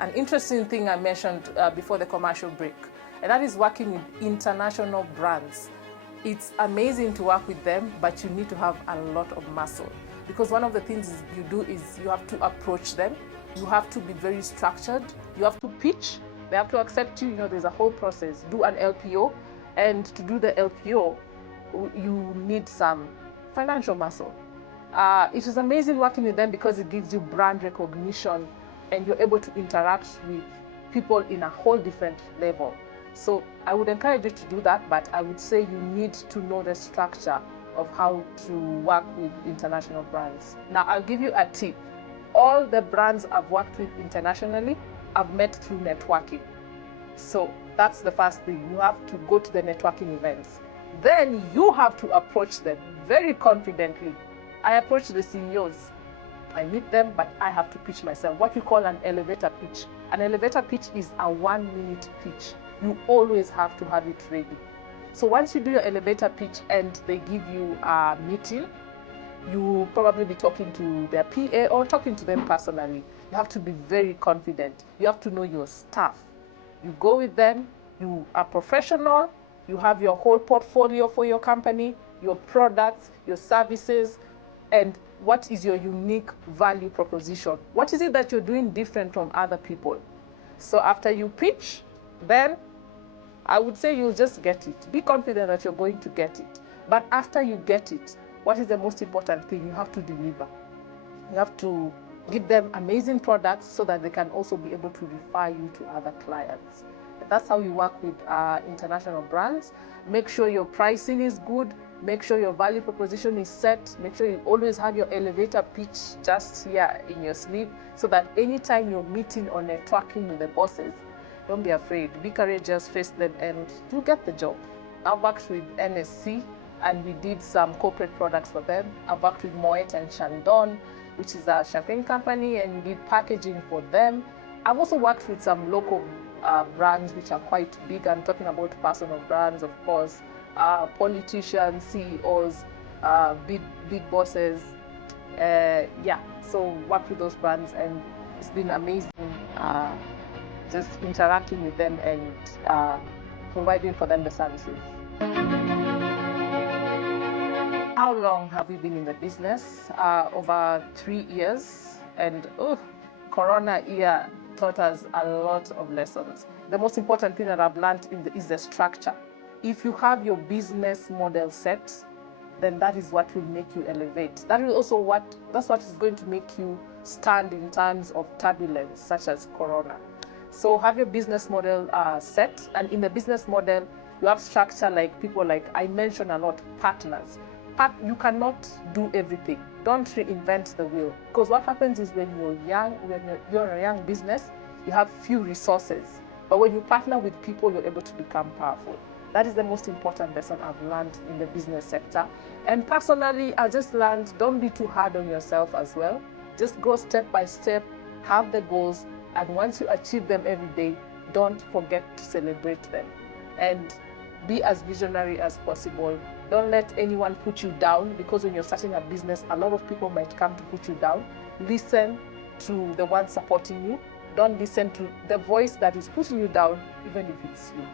an interesting thing I mentioned before the commercial break, and that is working with international brands. It's amazing to work with them, but you need to have a lot of muscle, because one of the things you do is you have to approach them. You have to be very structured. You have to pitch. They have to accept you. There's a whole process. Do an LPO, and to do the LPO, you need some financial muscle. It is amazing working with them because it gives you brand recognition, and you're able to interact with people in a whole different level. So I would encourage you to do that, but I would say you need to know the structure of how to work with international brands. Now, I'll give you a tip. All the brands I've worked with internationally, I've met through networking. So that's the first thing. You have to go to the networking events. Then you have to approach them very confidently. I approach the CEOs. I meet them, but I have to pitch myself. What you call an elevator pitch. An elevator pitch is a 1-minute pitch. You always have to have it ready. So once you do your elevator pitch and they give you a meeting, you will probably be talking to their PA or talking to them personally. You have to be very confident. You have to know your staff. You go with them, you are professional, you have your whole portfolio for your company, your products, your services, and what is your unique value proposition? What is it that you're doing different from other people? So after you pitch, then I would say you'll just get it. Be confident that you're going to get it. But after you get it, what is the most important thing? You have to deliver. You have to give them amazing products so that they can also be able to refer you to other clients. That's how you work with international brands. Make sure your pricing is good. Make sure your value proposition is set. Make sure you always have your elevator pitch just here in your sleeve, so that anytime you're meeting or networking with the bosses, don't be afraid. Be courageous, face them, and you get the job. I've worked with NSC, and we did some corporate products for them. I've worked with Moet and Chandon, which is a champagne company, and we did packaging for them. I've also worked with some local brands which are quite big. I'm talking about personal brands, of course, politicians, CEOs, big bosses. So worked with those brands, and it's been amazing just interacting with them and providing for them the services. How long have we been in the business? Over 3 years, and Corona year taught us a lot of lessons. The most important thing that I've learned is the structure. If you have your business model set, then that is what will make you elevate. That's what is going to make you stand in times of turbulence, such as Corona. So have your business model set, and in the business model, you have structure like people, like I mentioned a lot, partners. You cannot do everything. Don't reinvent the wheel, because what happens is when you're a young business, you have few resources. But when you partner with people, you're able to become powerful. That is the most important lesson I've learned in the business sector. And personally, I just learned, don't be too hard on yourself as well. Just go step by step, have the goals, and once you achieve them every day, don't forget to celebrate them. And be as visionary as possible. Don't let anyone put you down, because when you're starting a business, a lot of people might come to put you down. Listen to the ones supporting you. Don't listen to the voice that is pushing you down, even if it's you.